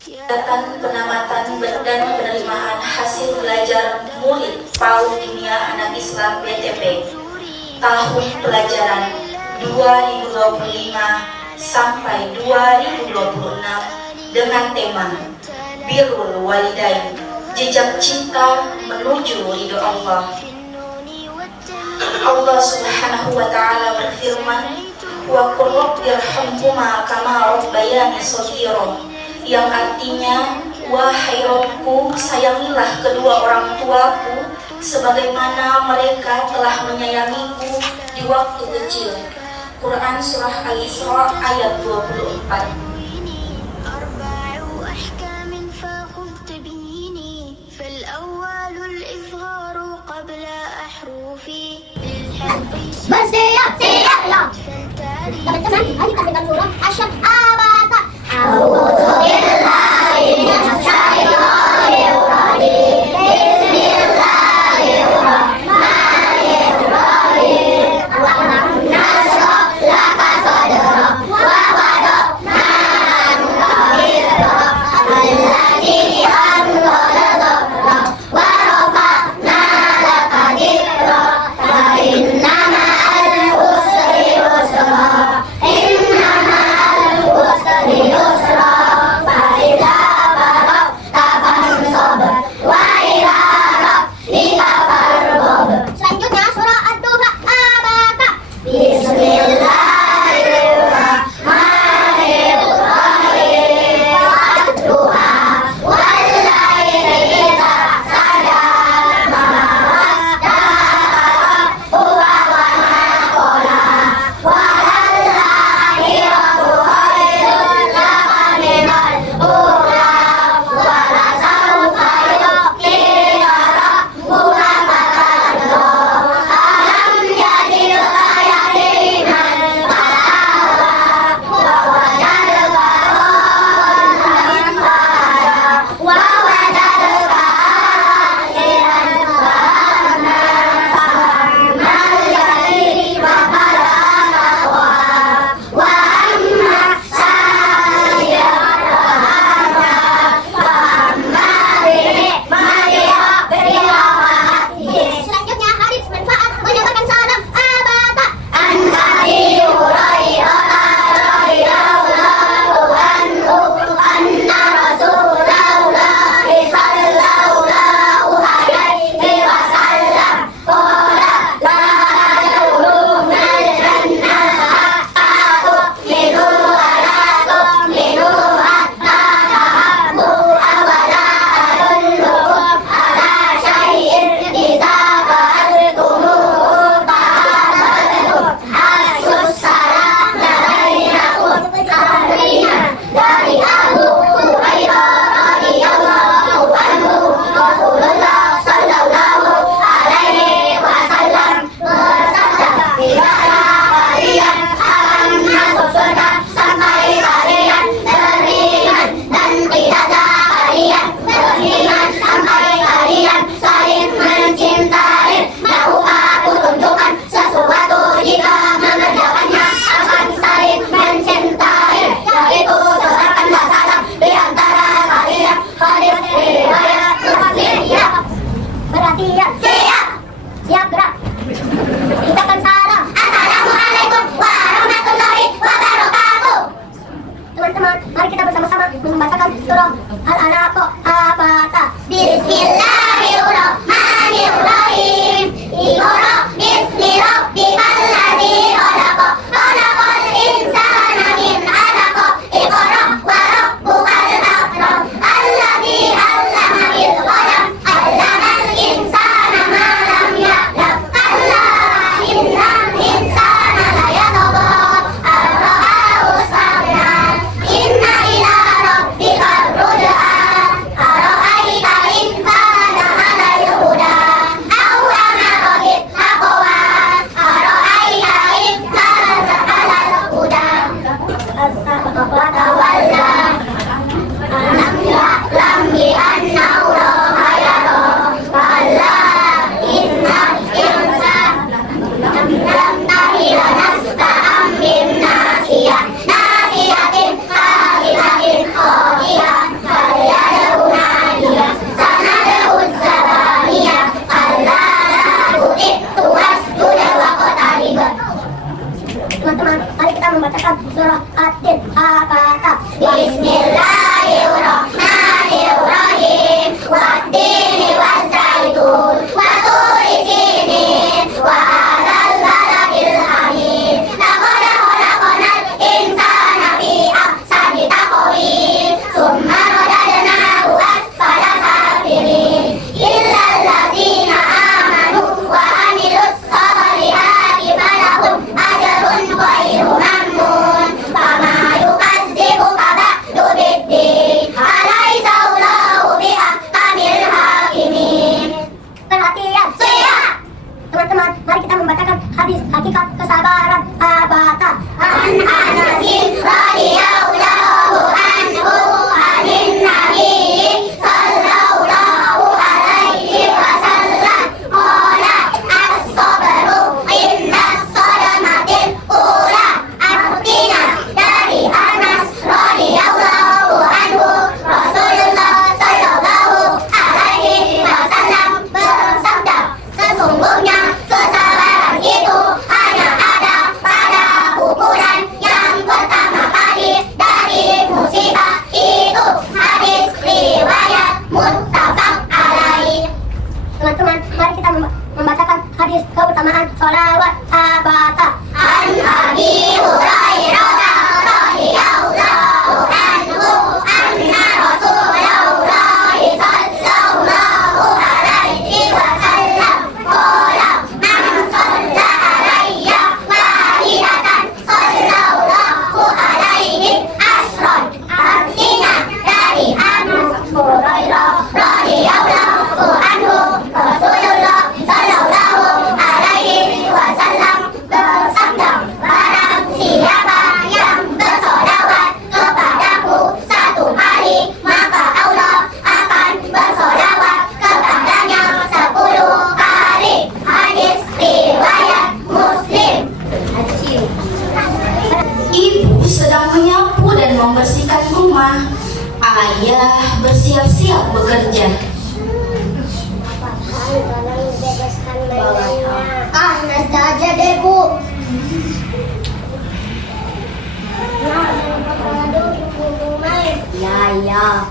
Kegiatan penamatan dan penerimaan hasil belajar murid PAUD Dunia Anak Islam BTP tahun pelajaran 2025 sampai 2026 dengan tema Birrul Walidain, jejak cinta menuju ridho Allah. Allah Subhanahu wa taala berfirman, "Wa qur rabbirhamhuma kama rabbayani shaghira," yang artinya, wahai Robku, sayangilah kedua orang tuaku sebagaimana mereka telah menyayangiku di waktu kecil. Quran Surah Al-Isra ayat 24. Bersiap, siaplah teman-teman, ayo kita dengar surah Asyam Abata. A'udzubillahi minasyaitonir rajim. Bismillahirrahmanirrahim. Wa nashrah laka sadrak wa wada'na anka wizrak alladzi anqadha dhahrak wa rafa'na laka dhikrak fa inna ma'al usri yusra. Inna ma'al usri yusra. Fa idza faragta fansab wa ila rabbika farghab. Selanjutnya surah Ad-Duha Abata. Bismillahirrahmanirrahim. Ad-Duha wal laili idza saja ma wadda'a rabbuka wa ma qala wa al-akhiratu khairun laka minal ula wa lasawfa yu'tika rabbuka fatarda. Alam yajidka yatiman fa'awa wa wajadka dhallan fahada wa wajadka a'ilan fa'agna fa'ammal yatima fala taqhar wa amma as-sa'iata fa'amma bi'ni'mati rabbika fahaddith. Selanjutnya hadis manfaat menyampaikan salam Abata. An Abi Hurairah radhiyallahu anhu anna Rasulullah sallallahu alaihi wasallam qala la tadkhuluna al-jannata hatta tu'minu wa la tu'minu hatta tahabbu awala adullukum ala syai'in idza fa'altumuhu tahabbtum afshus salam bainakum. Artinya, dari Abu Hurairah radhiyallahu anhu, Rasulullah sallallahu alaihi wasallam bersabda, tidaklah kalian akan masuk surga sampai kalian beriman, dan tidaklah kalian beriman sampai kalian saling mencintai. Mau aku tunjukkan sesuatu, jika mengerjakannya akan saling mencintai, yaitu sebarkanlah salam di antara kalian. Hadis riwayat Muslim. Perhatian, siap, siap gerak. Ucapkan salam. Assalamualaikum warahmatullahi wabarakatuh. Teman-teman, mari kita bersama-sama membacakan surah Al-Alaq Abata. Bismillahirrahmanirrahim. Iqra bismi rabbikal ladzi khalaq. Khalaqal insana min 'alaq. Iqra wa rabbukal akram. Alladzi 'allama bil qalam. 'Allamal insana ma lam ya'lam. Kalla innal insana layatgha an ra'ahu istaghna. Inna ila rabbika ruj'a. Ara'aita in kana Ayah bersiap-siap bekerja. Tolong bebaskan mainannya. Nanti aja deh, Bu. Ya.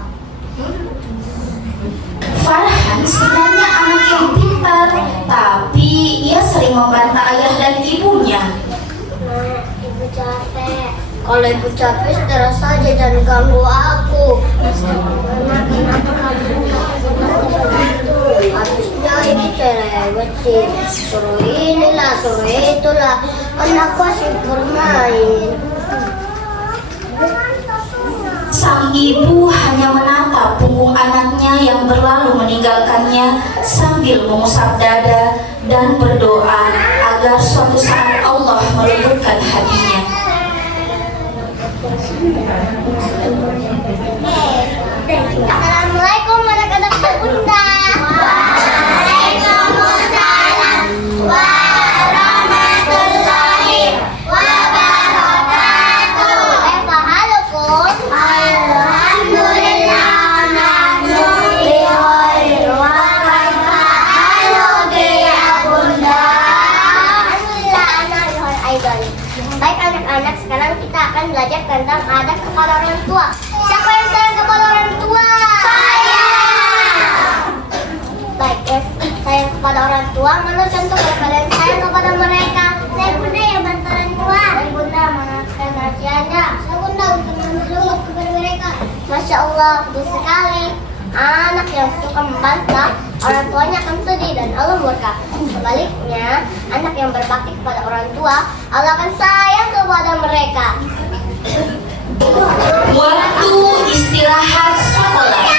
Farhan sebenarnya anak yang pintar, tapi ia sering membantah ayah dan ibunya. Ibu capek. Kalau ibu capek, istirahat saja dan ganggu aku. Kenapa kamu begitu? Habisnya ini cerewet sih. Suruh inilah, suruh itulah. Anakku asik bermain. Sang ibu hanya menatap punggung anaknya yang berlalu meninggalkannya sambil mengusap dada dan berdoa agar suatu saat Allah melembutkan hatinya. Assalamualaikum warahmatullahi wabarakatuh. Waalaikumsalam warahmatullahi wabarakatuh. Halukum. Alhamdulillah nahnu bi khair wa kaifa ya bunda. Alhamdulillah ana bihar aidan. Baik anak-anak, sekarang kita akan belajar tentang adab kepada orang tua. Siapa yang sayang kepada orang tua? Saya. Baik, sayang kepada orang tua. Mana contoh kalau kalian sayang kepada mereka? Saya bunda yang bantu orang tua. Saya bunda mengasihkan kasih Anda. Saya bunda untuk menolong kepada mereka. Masya Allah, betul sekali. Anak yang suka membantah, orang tuanya akan sedih dan Allah murka. Sebaliknya, anak yang berbakti kepada orang tua, Allah akan sayang kepada mereka. Waktu istirahat sekolah.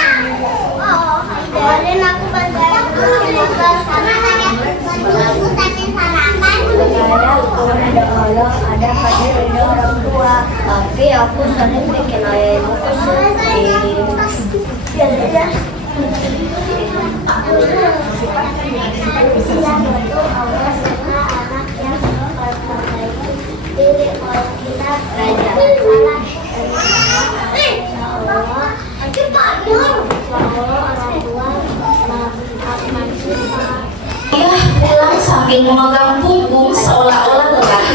Boleh aku bantu ada Allah, ada hadir ridho orang tua. Tapi aku sering bikin ayah ibuku sedih. Ya. Ayah pulang sambil memegang punggung seolah-olah lelah.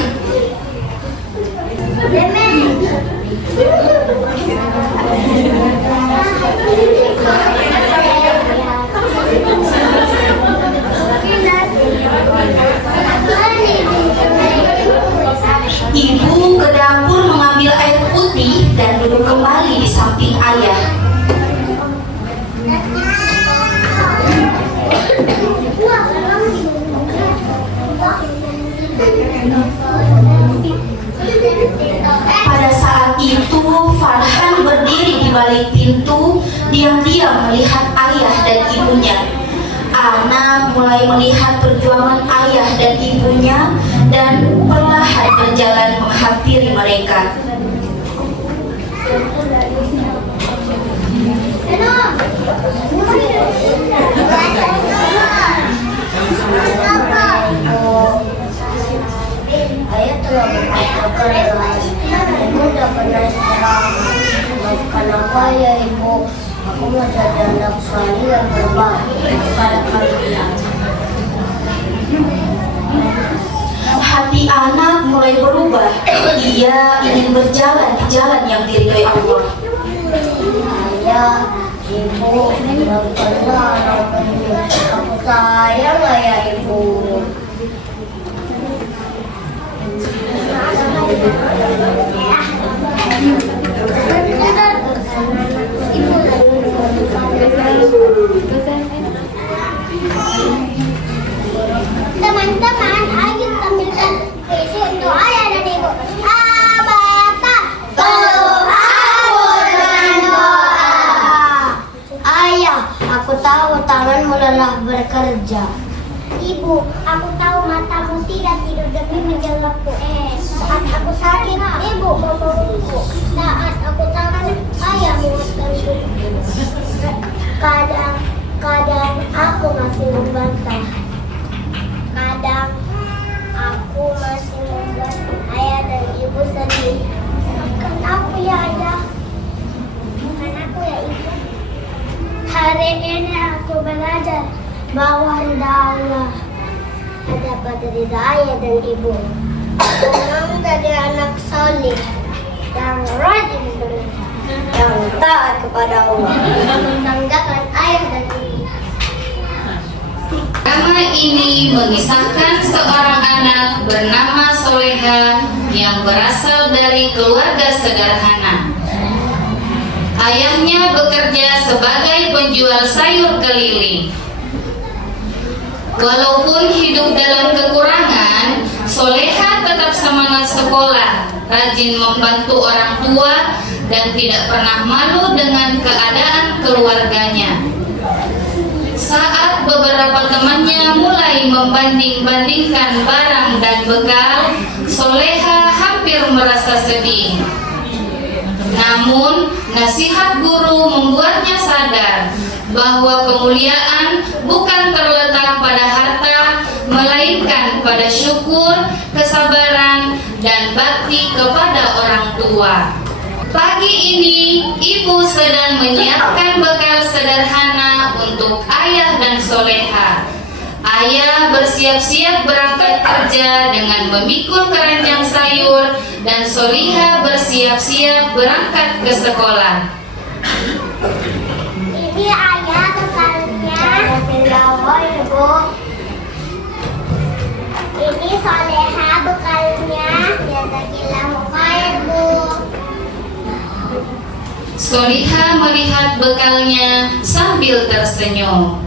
Ibu ke dapur mengambil air putih dan duduk kembali di samping ayah. Pada saat itu, Farhan berdiri di balik pintu, diam-diam melihat ayah dan ibunya. Anak mulai melihat perjuangan ayah dan ibunya dan perlahan berjalan menghampiri mereka. Ayah telah bekerja. Ibu tidak pernah istirahat. Maafkan aku ya ibu. Aku mau jadi anak saleh yang berbakti kepada kalian. Hati anak mulai berubah. Ia ingin berjalan di jalan yang diridhoi Allah. Ayah, ibu tidak pernah aku sayang ayah ibu. Teman-teman, ayo tampilkan puisi untuk ayah dan ibu. Abata, doa dan doa. Ayah, aku tahu tanganmu lelah bekerja. Ibu, aku tahu matamu tidak tidur demi menjawabku. Saat aku sakit, ibu memelukku. Saat aku tangan, ayah menguatkanku. Kadang aku masih membantah. Kadang aku masih membuat ayah dan ibu sedih. Maafkan aku ya ayah. Maafkan aku ya ibu. Hari ini aku belajar bahwa ridha Allah ada pada ridha ayah dan ibu. Senang jadi anak soleh yang rajin belajar, yang taat kepada Allah, membanggakan ayah dan ibu. Drama ini mengisahkan seorang anak bernama Soleha yang berasal dari keluarga sederhana. Ayahnya bekerja sebagai penjual sayur keliling. Walaupun hidup dalam kekurangan, Soleha tetap semangat sekolah, rajin membantu orang tua, dan tidak pernah malu dengan keadaan keluarganya. Saat beberapa temannya mulai membanding-bandingkan barang dan bekal, Soleha hampir merasa sedih. Namun, nasihat guru membuatnya sadar bahwa kemuliaan bukan terletak pada harta, melainkan pada syukur, kesabaran, dan bakti kepada orang tua. Pagi ini, ibu sedang menyiapkan bekal sederhana untuk ayah dan Soleha. Ayah bersiap-siap berangkat kerja dengan memikul keranjang sayur, dan Soleha bersiap-siap berangkat ke sekolah. Ini ayah bekalnya. Bismillah, ibu. Ini Soleha bekalnya. Jazakillahu khair, Bu. Soleha melihat bekalnya sambil tersenyum.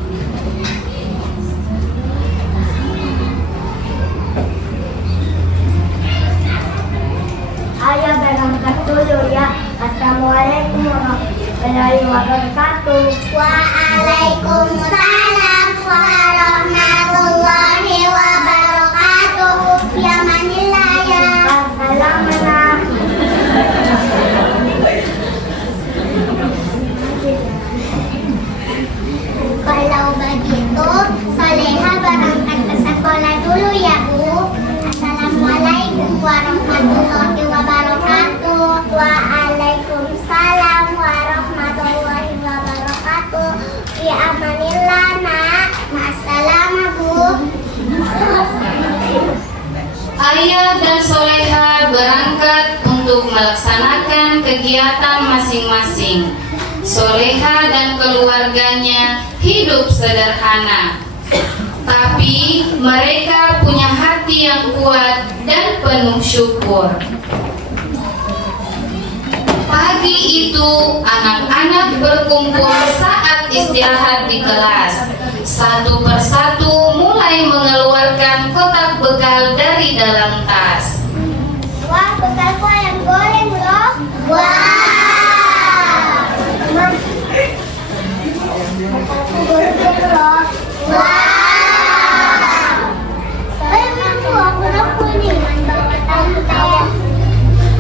Ayah berangkat dulu ya. Assalamualaikum warahmatullahi wabarakatuh. Waalaikumsalam warahmatullahi wabarakatuh. Ya manillah ya. Assalamualaikum. Kalau begitu, Soleha berangkat ke sekolah dulu ya, Bu. Assalamualaikum warahmatullahi wabarakatuh. Waalaikumsalam warahmatullahi wabarakatuh. Fi amanillah, Nak. Ma'assalam, Bu. Ayah dan Soleha berangkat untuk melaksanakan kegiatan masing-masing. Soleha dan keluarganya hidup sederhana, tapi mereka punya hati yang kuat dan penuh syukur. Pagi itu, anak-anak berkumpul saat istirahat di kelas. Satu persatu mulai mengeluarkan kotak bekal dari dalam tas. Wah, bekalku ayam goreng loh. Wah. Bekalku goreng loh. Wah. Saya mampu, aku nih.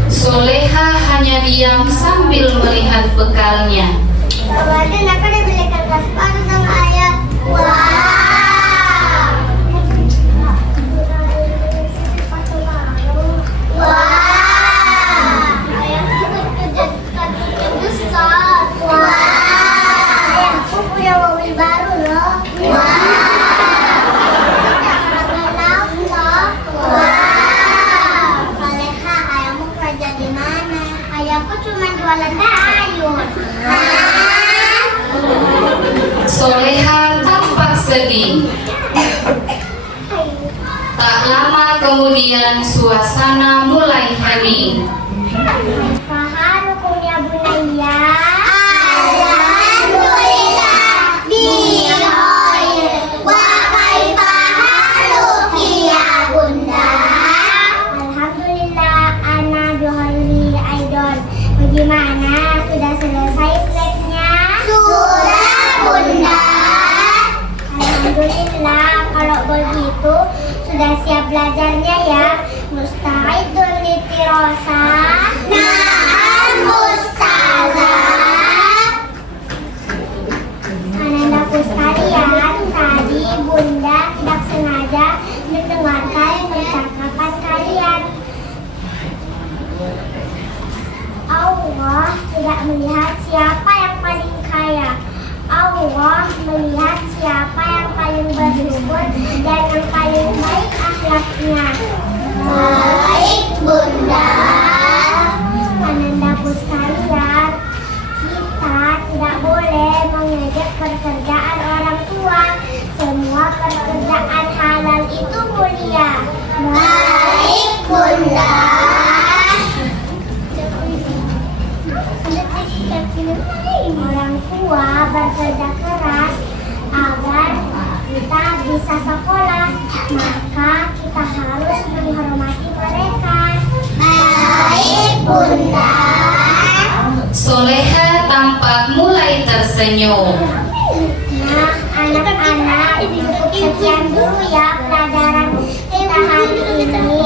Soleha hanya diam sambil melihat bekalnya. Kemarin aku dibelikan gas panas sama ayah. Wah. Wah. Ayahku bekerja di kantor yang besar. Wah. Ayahku punya mobil baru loh. Wah. Maaf loh. Wah. Soleha, ayahmu kerja di mana? Ayahku cuma jualan sayur. Soleha tampak sedih. Tak lama kemudian suasana mulai hening. Faharukum ya bunayya. Alhamdulillah bikhair. Wa kaifa haluki ya bunda? Alhamdulillah ana bikhairi aidon. Bagaimana? Sudah selesai slide-nya? Sudah, Bunda. Alhamdulillah, kalau begitu sudah siap belajarnya ya. Musta'idun litirosah. Na'am, Ustazah. Anak-anakku sekalian, tadi Bunda tidak sengaja mendengarkan percakapan kalian. Allah tidak melihat siapa yang paling kaya. Allah bersyukur dan yang paling baik akhlaknya. Baik, Bunda. Anandaku sekalian, kita tidak boleh mengejek pekerjaan orang tua. Semua pekerjaan halal itu mulia. Baik, Bunda. Orang tua bekerja keras agar kita bisa sekolah, maka kita harus menghormati mereka. Baik, Bunda. Soleha tampak mulai tersenyum. Nah, anak-anak, cukup sekian dulu ya pelajaran kita hari ini.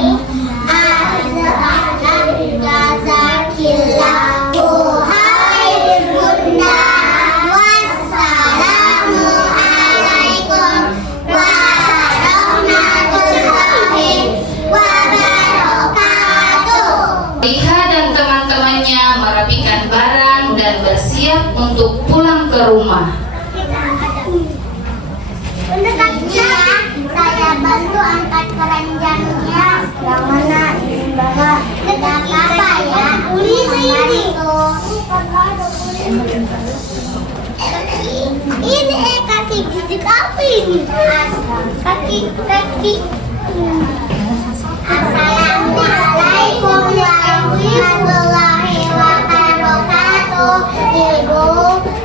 Jazakillahu khair, Bunda. Wassalamu alaikum warahmatullahi wabarakatuh. Liha dan teman-temannya merapikan barang dan bersiap untuk pulang ke rumah. Untuk saya bantu angkat keranjangnya. Yang mana ini, Mbak? Tidak apa-apa ya. Ini kaki gigit apa ini? Kaki. Assalamualaikum warahmatullahi wabarakatuh. Ibu,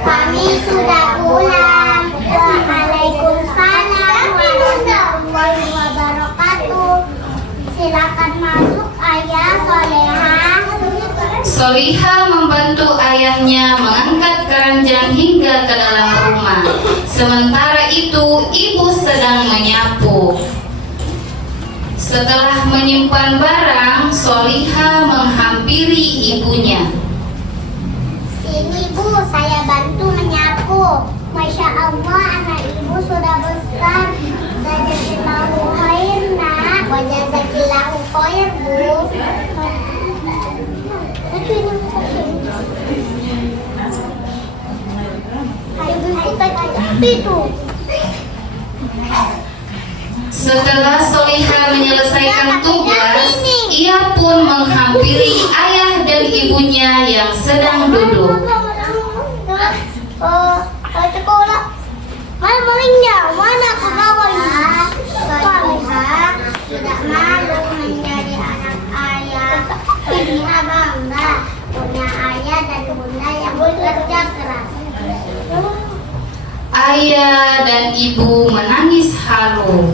kami sudah pulang. Waalaikumsalam warahmatullahi wabarakatuh. Silakan masuk, Ayah Soleha. Soliha membantu ayahnya mengangkat keranjang hingga ke dalam rumah. Sementara itu, ibu sedang menyapu. Setelah menyimpan barang, Soliha menghampiri ibunya. Sini, Bu, saya bantu menyapu. Masya Allah, anak ibu sudah besar. Jazakillahu khair, nak. Wajazakillahu khair, Bu. Setelah Soliha menyelesaikan tugas, ia pun menghampiri ayah dan ibunya yang sedang duduk. Sekolah. Mana malingnya? Mana pegawainya? Soliha tidak malu menjadi anak ayah. Soliha bangga punya ayah dan bunda yang bekerja keras. Ayah dan ibu menangis haru.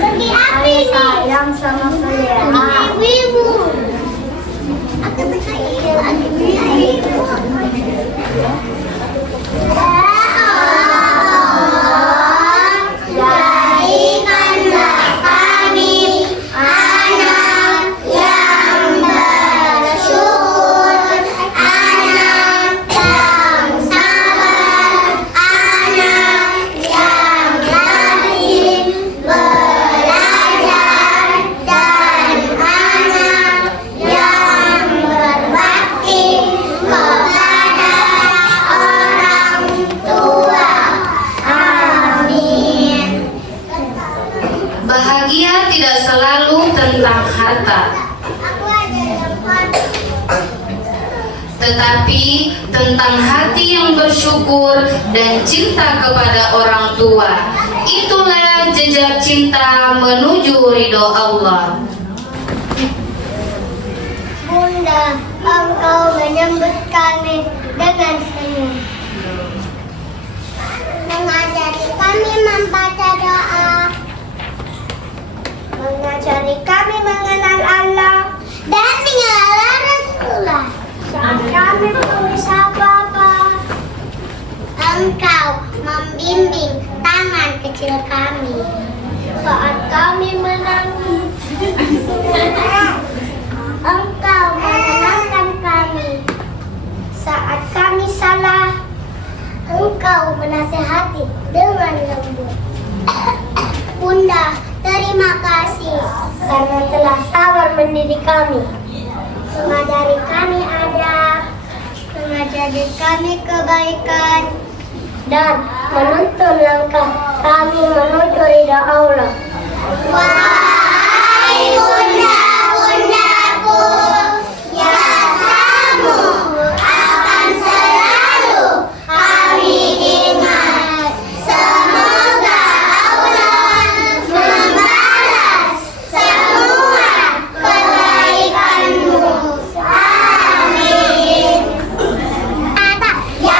Bagi api sayang sama Soliha. Ibu. Aku sayang ibu. Jadikanlah kami anak yang bersyukur, anak yang sabar, anak yang rajin belajar, dan anak yang berbakti kepada orang tua. Amin. Bahagia tidak selalu tentang harta, Aku ada telepon. tetapi tentang hati yang bersyukur dan cinta kepada orang tua. Itulah jejak cinta menuju ridho Allah. Bunda, engkau menyambut kami dengan senyum, mengajari kami membaca doa, mengajari kami mengenal Allah dan mengenal Rasulullah. Saat kami berusaha apa-apa, engkau membimbing tangan kecil kami. Saat kami menangis, engkau menenangkan kami. Saat kami salah, engkau menasehati dengan lembut. Bunda, terima kasih karena telah sabar mendidik kami, mengajari kami adab, mengajari adik kami kebaikan dan menuntun langkah kami menuju ridha Allah. Wahai bunda-bundaku, jasamu akan selalu kami ingat. Semoga Allah membalas semua kebaikanmu. Amin. Ya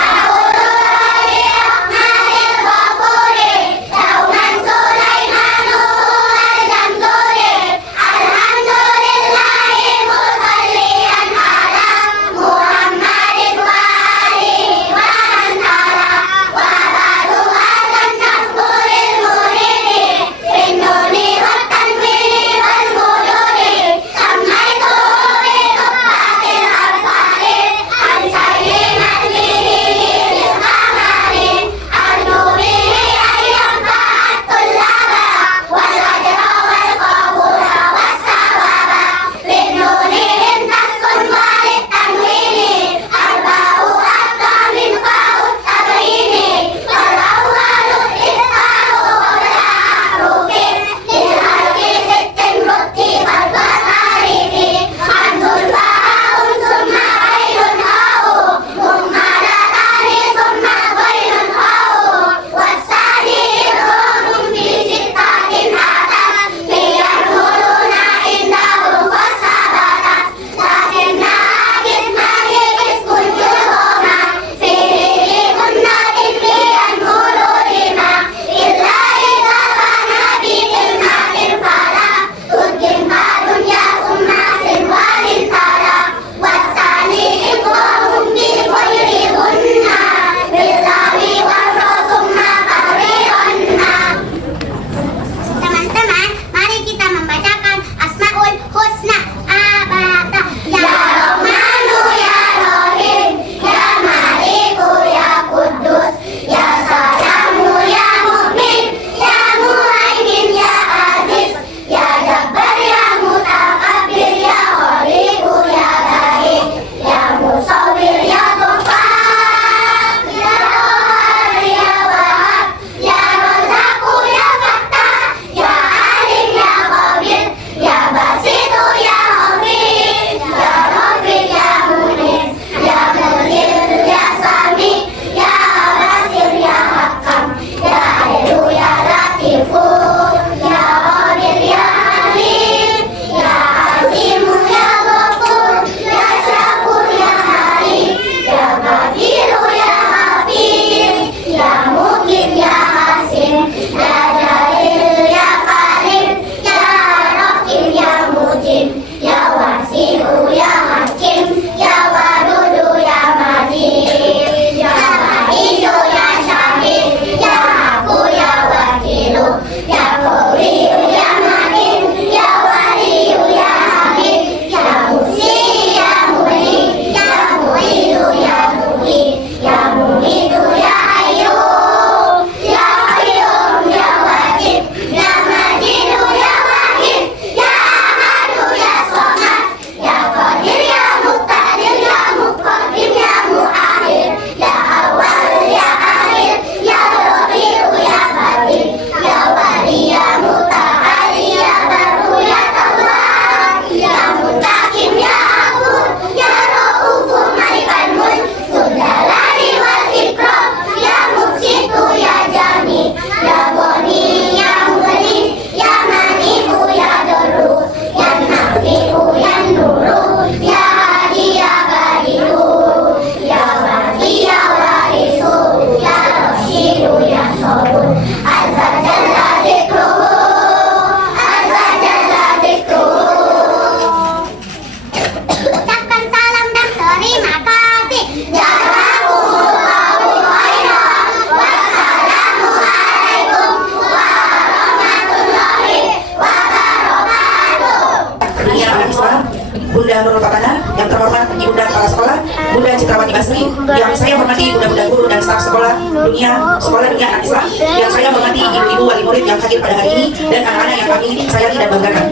Bunda Nurul Fatana, yang terhormat Ibunda Kepala Sekolah, Bunda Citrawati Basri, yang saya hormati bunda-bunda guru dan staf sekolah dunia anak Islam, yang saya hormati ibu-ibu wali murid yang hadir pada hari ini, dan anak-anak yang kami sayangi dan banggakan.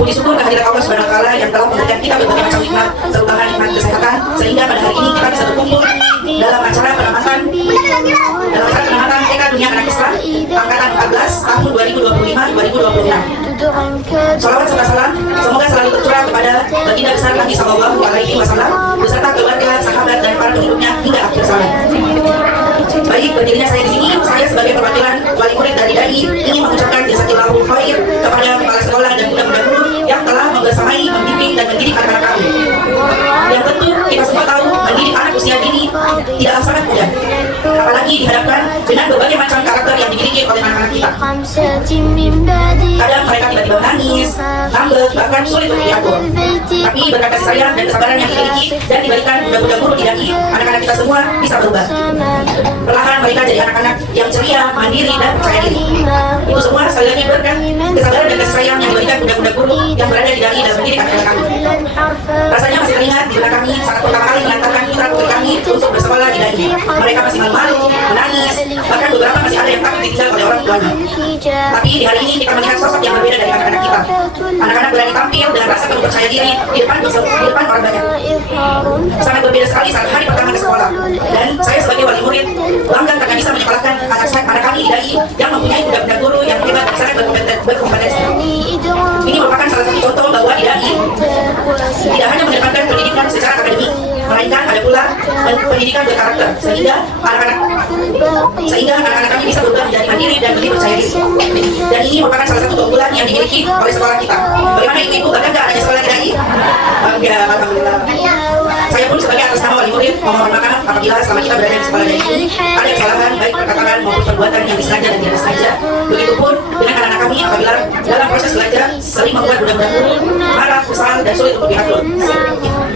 Puji syukur kehadirat Allah Subhanahu wa Ta'ala yang telah memberikan kita berbagai macam nikmat, terutama nikmat kesehatan, sehingga pada hari ini kita bisa berkumpul dalam acara penamatan TK Dunia Anak Islam angkatan 14 tahun 2025-2026. Salawat serta salam semoga selalu tercurah kepada baginda besar Nabi Sallallahu Alaihi Wasallam beserta keluarga, sahabat dan para pengikutnya hingga akhir zaman. Baik, berdirinya saya di sini, saya sebagai perwakilan wali murid dari DAI ingin mengucapkan jazakallahu khair kepada kepala sekolah dan bunda-bunda guru yang telah membersamai, membimbing dan mendidik anak-anak kami. Yang tentu kita semua tahu mendidik anak usia dini tidaklah sangat mudah, apalagi dihadapkan dengan berbagai macam karakter yang dimiliki oleh anak-anak kita. Kadang mereka tiba-tiba menangis, ngambek, bahkan sulit untuk diatur. Tapi berkat kasih sayang dan kesabaran yang dimiliki dan diberikan bunda-bunda guru di DAI, anak-anak kita semua bisa berubah. Perlahan mereka jadi anak-anak yang ceria, mandiri, dan percaya diri. Itu semua sekali lagi berkat kesabaran dan kasih sayang yang diberikan bunda-bunda guru yang berada di DAI dan mendidik anak-anak kami. Rasanya masih teringat bila kami saat pertama kali mengantarkan putra-putri kami untuk bersekolah di DAI. Mereka masih malu, menangis, bahkan beberapa masih ada yang takut ditinggal oleh orang tuanya. Tapi di hari ini kita melihat sosok yang berbeda dari anak-anak kita. Anak-anak berani tampil dengan rasa penuh percaya diri di depan orang banyak. Sangat berbeda sekali saat hari pertama ke sekolah. Dan saya sebagai wali murid bangga karena bisa menyekolahkan anak kami di DAI yang mempunyai bunda-bunda guru yang hebat dan sangat berkompetensi. Ini merupakan salah satu contoh bahwa di DAI tidak hanya mengedepankan pendidikan secara akademik, melainkan ada pula pendidikan berkarakter sehingga anak-anak kami bisa berubah menjadi mandiri dan lebih percaya diri. Dan ini merupakan salah satu keunggulan yang dimiliki oleh sekolah kita. Bagaimana ibu-ibu bangga nggak adanya sekolah di DAI? Bangga, alhamdulillah. Saya pun sebagai atas nama wali murid memohon maaf apabila selama kita berada di sekolah ini ada kesalahan baik perkataan maupun perbuatan yang disengaja dan tidak disengaja. Begitupun dengan anak-anak kami apabila dalam proses belajar sering membuat bunda-bunda guru marah, kesal, dan sulit untuk diatur.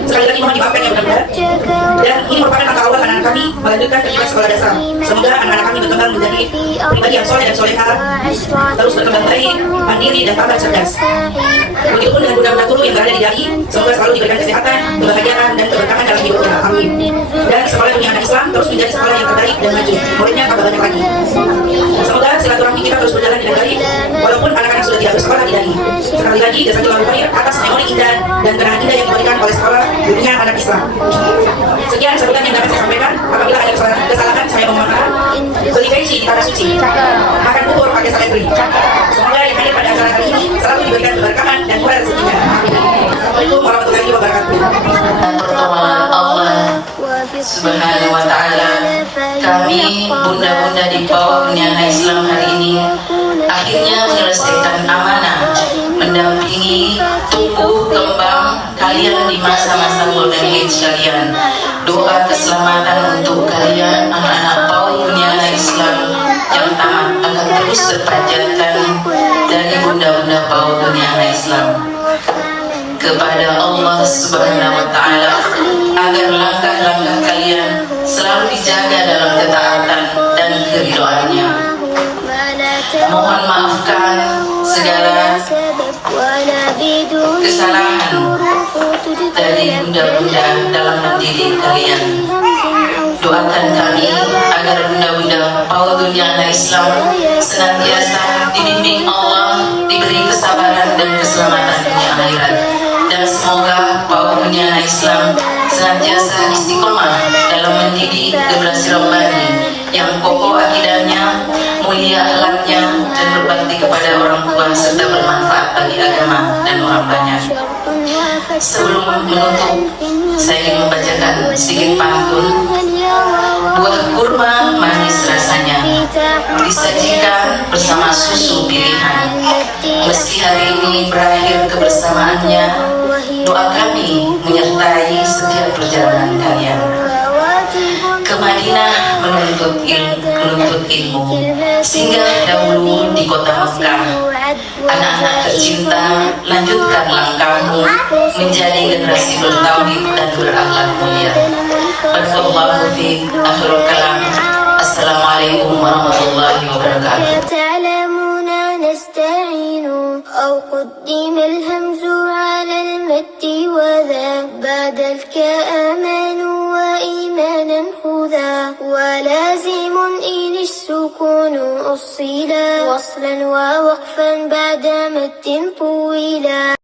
Sekali lagi mohon dimaafkan ya benar-benar. Dan ini merupakan langkah awal anak-anak kami melanjutkan ke sekolah dasar. Semoga anak-anak kami berkembang menjadi pribadi yang soleh dan soleha, terus berkembang baik, mandiri, dan tambah cerdas. Begitupun dengan bunda-bunda guru yang berada di DAI, semoga selalu diberikan kesehatan, kebahagiaan, dan keberkahan dalam hidupnya. Amin. Dan sekolah dunia anak Islam terus menjadi sekolah yang terbaik dan maju. Muridnya tambah banyak lagi. Semoga silaturahmi kita terus berjalan dengan baik, walaupun anak-anak sudah tidak bersekolah di DAI. Sekali lagi, jazakallahu khair atas memori indah dan kenangan indah yang diberikan oleh sekolah dunia anak Islam. Sekian sambutan yang dapat saya sampaikan. Apabila ada kesalahan, saya mohon maaf. Beli peci di tanah suci, makan bubur pakai sate beri. Semoga yang hadir pada acara kali ini selalu diberikan keberkahan dan murah rezekinya. Assalamualaikum warahmatullahi wabarakatuh. Pertolongan Allah Subhanahu wa Ta'ala, kami bunda-bunda di PAUD Dunia Anak Islam hari ini akhirnya menyelesaikan amanah mendampingi tumbuh kembang kalian di masa-masa golden age kalian. Doa keselamatan untuk kalian anak-anak PAUD Dunia Anak Islam yang tamat akan terus terpanjatkan dari bunda-bunda PAUD Dunia Anak Islam kepada Allah Subhanahu wa Ta'ala agar langkah-langkah kalian selalu dijaga dalam ketaatan dan keridhoannya. Mohon maafkan segala kesalahan dari bunda-bunda dalam mendidik kalian. Doakan kami agar bunda-bunda PAUD Dunia Anak Islam senantiasa dibimbing Allah, diberi kesabaran dan keselamatan dunia akhirat. Dan semoga PAUD Dunia Anak Islam senantiasa istiqomah dalam mendidik generasi Rabbani yang kokoh akidahnya, mulia akhlaknya, dan berbakti kepada orang tua serta bermanfaat bagi agama dan orang banyak. Sebelum menutup, saya ingin membacakan sedikit pantun. Buah kurma manis rasanya, disajikan bersama susu pilihan. Meski hari ini berakhir kebersamaannya, doa kami menyertai setiap perjalanan kalian. Ke Madinah menuntut ilmu, singgah dahulu di kota Mekah. Anak-anak tercinta, lanjutkan langkahmu menjadi generasi bertauhid dan berakhlak mulia. Barakallahu fiik. Akhirul kalam. Assalamualaikum warahmatullahi wabarakatuh. أو قدم الهمز على المد وذا بدلك أمان وإيمانا خذا ولازم إن السكون أصلا وصلا ووقفا بعد مد طويلا